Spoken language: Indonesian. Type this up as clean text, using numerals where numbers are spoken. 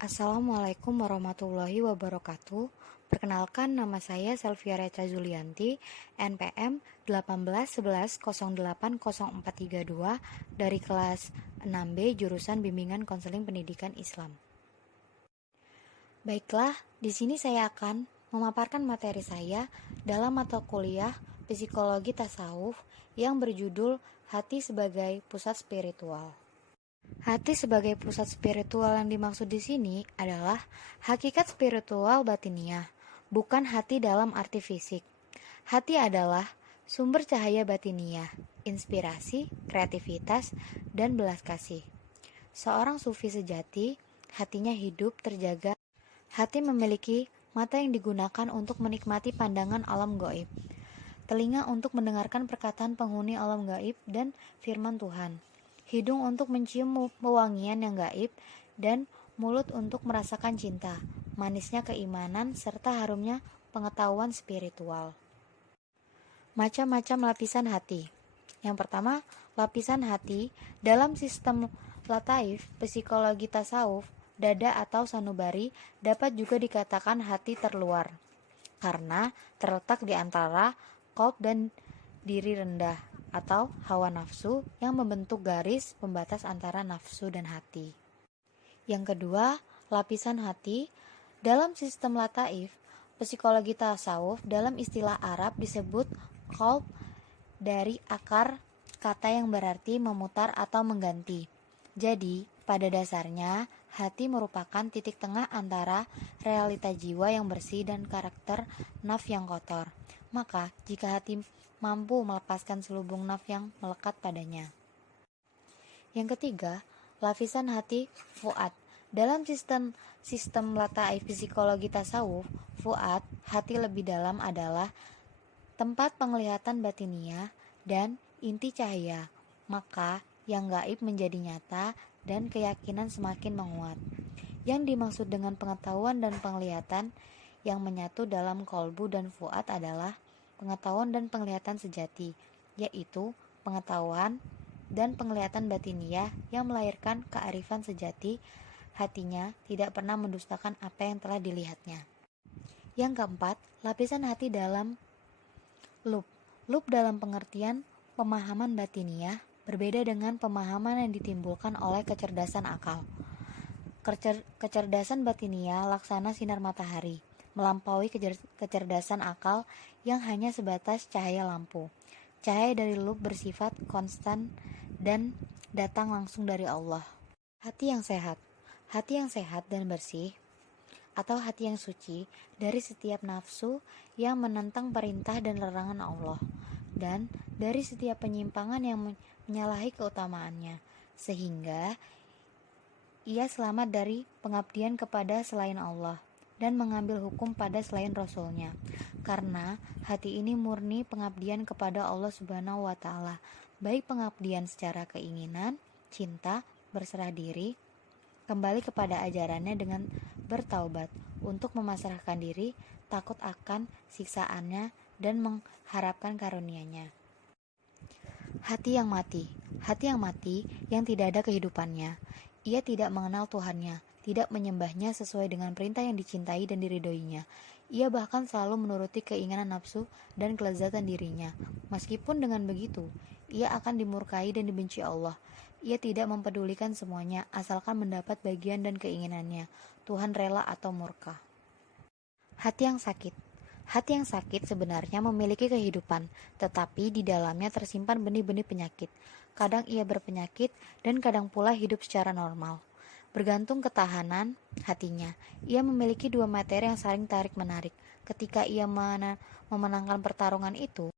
Assalamualaikum warahmatullahi wabarakatuh. Perkenalkan, nama saya Selvia Reca Zulianti, NPM 1811080432 dari kelas 6B jurusan Bimbingan Konseling Pendidikan Islam. Baiklah, di sini saya akan memaparkan materi saya dalam mata kuliah Psikologi Tasawuf yang berjudul Hati sebagai Pusat Spiritual. Hati sebagai pusat spiritual yang dimaksud di sini adalah hakikat spiritual batiniah, bukan hati dalam arti fisik. Hati adalah sumber cahaya batiniah, inspirasi, kreativitas, dan belas kasih. Seorang sufi sejati, hatinya hidup, terjaga. Hati memiliki mata yang digunakan untuk menikmati pandangan alam gaib, telinga untuk mendengarkan perkataan penghuni alam gaib dan firman Tuhan, hidung untuk mencium pewangian yang gaib, dan mulut untuk merasakan cinta, manisnya keimanan, serta harumnya pengetahuan spiritual. Macam-macam lapisan hati. Yang pertama, lapisan hati dalam sistem lataif psikologi tasawuf, dada atau sanubari dapat juga dikatakan hati terluar, karena terletak di antara qalb dan diri rendah atau hawa nafsu yang membentuk garis pembatas antara nafsu dan hati. Yang kedua, lapisan hati dalam sistem lataif psikologi tasawuf dalam istilah Arab disebut qalb dari akar kata yang berarti memutar atau mengganti. Jadi, pada dasarnya hati merupakan titik tengah antara realita jiwa yang bersih dan karakter naf yang kotor. Maka, jika hati mampu melepaskan selubung naf yang melekat padanya. Yang ketiga, lapisan hati fuad. Dalam sistem lataif psikologi tasawuf, fuad, hati lebih dalam adalah tempat penglihatan batiniah dan inti cahaya. Maka, yang gaib menjadi nyata dan keyakinan semakin menguat. Yang dimaksud dengan pengetahuan dan penglihatan yang menyatu dalam kolbu dan fuad adalah pengetahuan dan penglihatan sejati, yaitu pengetahuan dan penglihatan batiniah yang melahirkan kearifan sejati. Hatinya tidak pernah mendustakan apa yang telah dilihatnya. Yang keempat, lapisan hati dalam lub. Lub dalam pengertian pemahaman batiniah berbeda dengan pemahaman yang ditimbulkan oleh kecerdasan akal. Kecerdasan batiniah laksana sinar matahari, melampaui kecerdasan akal yang hanya sebatas cahaya lampu. Cahaya dari lub bersifat konstan dan datang langsung dari Allah. Hati yang sehat dan bersih, atau hati yang suci dari setiap nafsu yang menentang perintah dan larangan Allah, dan dari setiap penyimpangan yang menyalahi keutamaannya, sehingga ia selamat dari pengabdian kepada selain Allah dan mengambil hukum pada selain Rasul-Nya, karena hati ini murni pengabdian kepada Allah Subhanahu wa Ta'ala, baik pengabdian secara keinginan, cinta, berserah diri, kembali kepada ajarannya dengan bertaubat, untuk memasrahkan diri, takut akan siksaannya, dan mengharapkan karunia-Nya. Hati yang mati yang tidak ada kehidupannya. Ia tidak mengenal Tuhannya, tidak menyembahnya sesuai dengan perintah yang dicintai dan diridhoinya. Ia bahkan selalu menuruti keinginan nafsu dan kelezatan dirinya. Meskipun dengan begitu, ia akan dimurkai dan dibenci Allah. Ia tidak mempedulikan semuanya, asalkan mendapat bagian dan keinginannya. Tuhan rela atau murka. Hati yang sakit sebenarnya memiliki kehidupan, tetapi di dalamnya tersimpan benih-benih penyakit. Kadang ia berpenyakit dan kadang pula hidup secara normal. Bergantung ketahanan hatinya, ia memiliki dua materi yang saling tarik-menarik. Ketika ia memenangkan pertarungan itu,